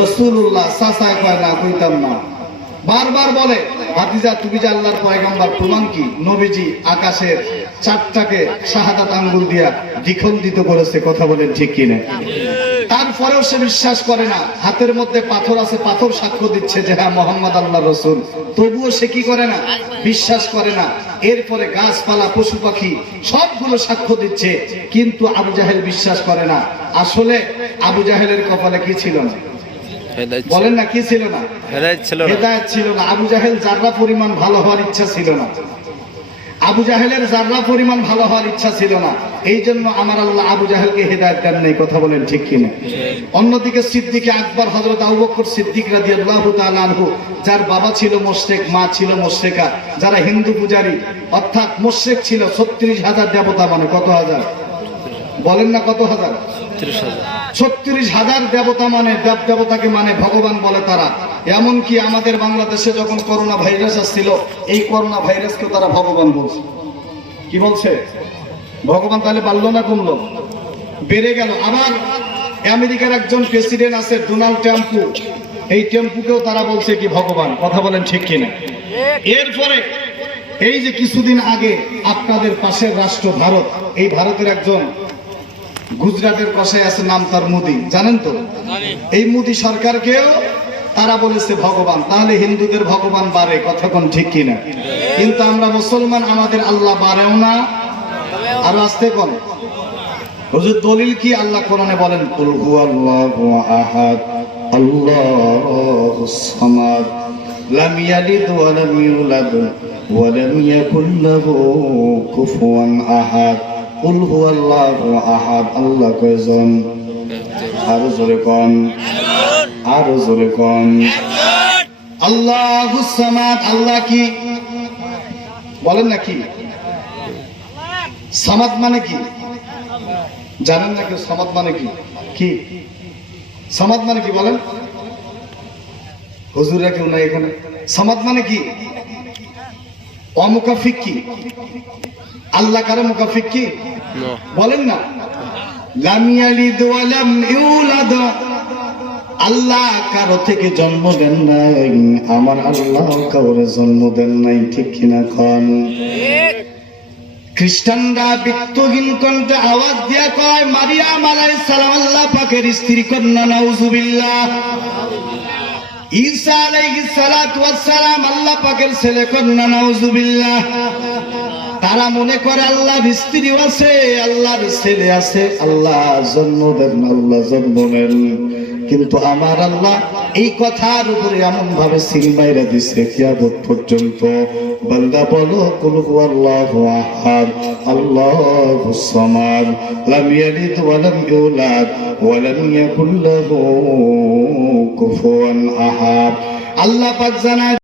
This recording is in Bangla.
রসুল্লাহ সাসায় কয়, না, কইতাম না। বারবার বলে তুমি পয়গাম্বার, প্রমাণ কি? নবীজি আকাশের চারটাকে শাহাদাত আঙ্গুল দিয়া দ্বিখণ্ডিত করেছে, কথা ঠিক কিনা? তারপরেও সে বিশ্বাস করে না, হাতের মধ্যে পাথর আছে, পাথর সাক্ষ্য দিচ্ছে যে হ্যাঁ মোহাম্মদ আল্লাহ রসুল। তবুও সে কি করে না? বিশ্বাস করে না। এরপরে গাছপালা, পশু পাখি, সবগুলো সাক্ষ্য দিচ্ছে, কিন্তু আবু জাহেল বিশ্বাস করে না। আসলে আবু জাহেলের কপালে কি ছিল না? বলেন না কি ছিল না? হেদায়েত ছিল হেদায়ত ছিল না। আবু জাহেল যার্রা পরিমাণ ভালো হওয়ার ইচ্ছা ছিল না। আবু জাহেলের পরিমাণ ভালো হওয়ার ইচ্ছা ছিল না। এই জন্য আমার আল্লাহ আবু জাহেলকে হেদায়ত দেন নাই কথা বলেন ঠিক কিনা? অন্যদিকে সিদ্দিকে আকবর হজরত আবু বকর সিদ্দিক রাদিয়াল্লাহু তাআলা আনহু যার বাবা ছিল মোশরেক মা ছিল মোশরেকা যারা হিন্দু পূজারী অর্থাৎ মোশরেক ছিল ছত্রিশ হাজার দেবতা মানে কত হাজার? বলেন না কত হাজার? ছত্রিশ হাজার। দেবতা মানে দেব দেবতাকে মানে ভগবান বলে তারা। এমনকি আমাদের বাংলাদেশে যখন করোনা ভাইরাস আসছিল, এই করোনা ভাইরাসকে তারা ভগবান বলছে। কি বলছে? ভগবান তাহলে বাড়লো না কমলো? বেড়ে গেল। আবার আমেরিকার একজন প্রেসিডেন্ট আছে, ডোনাল্ড ট্রাম্পু এই টেম্পুকেও তারা বলছে কি ভগবান, কথা বলেন ঠিক কিনা। এরপরে এই যে কিছুদিন আগে আপনাদের পাশের রাষ্ট্র ভারত, এই ভারতের একজন গুজরাটের কষায় আছে নাম তার মোদি। জানেন তো? এই মোদি সরকারকেও তারা বলেছে ভগবান। তাহলে হিন্দুদের ভগবান বাড়ে কথা কোন ঠিক কিনা? কিন্তু আমরা মুসলমান আমাদের আল্লাহ বাড়েও না। আর আসতে কোন হুজুর দলিল কি আল্লাহ কোরআনে বলেন? কুল হুয়াল্লাহু আহাদ আল্লাহুস সামাদ লাম ইয়ালিদ ওয়া লাম ইউলাদ ওয়া লাম ইয়াকুল লাহু কুফুয়ান আহাদ। কুল হুয়াল্লাহু আহাদ, আল্লাহ কয়জন জোরে জোরে কোন। আল্লাহুস সামাদ, আল্লাহ কি? বলেন না কি? সামাদ মানে কি? জানেন না সমাদ মানে কি? কি? সমাদ মানে কি বলেন? হুজুররা কেউ নাই এখানে। সমাদ মানে কি? অমুকাফিক কি আল্লাহ কারও মুকাফিক কি বলেন না। আল্লাহ কারও থেকে জন্ম দেন নাই। আমার আল্লাহ কাউরে জন্ম দেন নাই ঠিক কিনা কন? খ্রিস্টানরা বিত্তহীন কণ্ঠে আওয়াজ দিয়া কয় মারিয়াম আলাইহিস সালাম আল্লাহ পাকের স্ত্রী কন্যা নাউজুবিল্লাহ। ঈসা আলাইহিস সালাত ওয়াস সালাম আল্লাহ পাকের ছেলে কন্যা, নাউজুবিল্লাহ। তারা মনে করে আল্লাহর স্ত্রী আছে, আল্লাহর ছেলে আছে, আল্লাহ জন্ম দেন আল্লাহ জন্ম নেন। কিন্তু আমার আল্লাহ এই কথার উপরে এমন ভাবে সিল মাইরা দিছে, কিয়ামত পর্যন্ত। বান্দা বলো, কুল হুয়াল্লাহু আহাদ আল্লাহুস সামাদ, লাম ইয়ালিদ ওয়া লাম ইউলাদ, ওয়া লাম ইয়াকুল লাহু কুফুয়ান আহাদ। আল্লাহ পাক জানায়